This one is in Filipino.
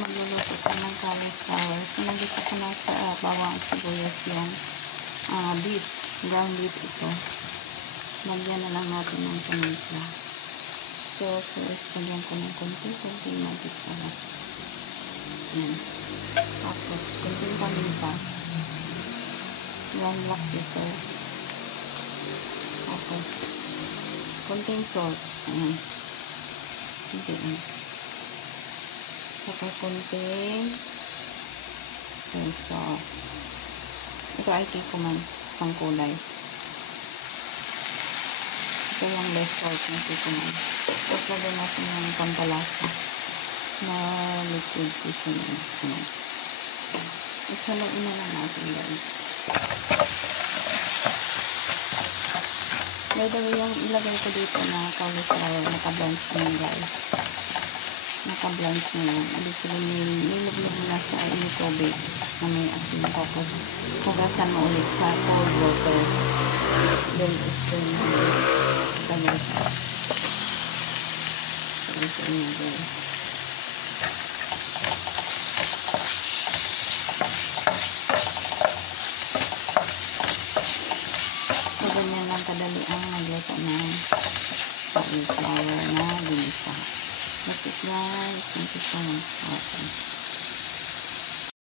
magluluto ko ng cauliflower. So, nagisa ko na sa bawang at sibuyas yung beef. Ground beef ito. Lagyan na lang natin ng paminta. So, first, lagyan ko ng konting magic sarap. Yan. Tapos, konting paminta. Yung black pepper. Tapos, konting salt. Ayan. Konting. Saka konting soy sauce. Ito ay kikuman pang kulay. Ito yung less salt na kikuman. Tapos lagyan natin yung pampalasa na liquid seasoning. Isalain na lang natin guys. By the way, yung ilagay ko dito na cauliflower, naka-blanch na yun guys. Naka-blanch na yan. Ibig sabihin, nilagyan mo na sa tubig na may asin. Tapos, hugasan mo ulit sa cold water. Then, i-stir mo ulit. Ito guys. I-stir mo guys. So, ganyan lang kadali ang magluto ng cauliflower na ginisa. That's it guys. Thank you so much for watching.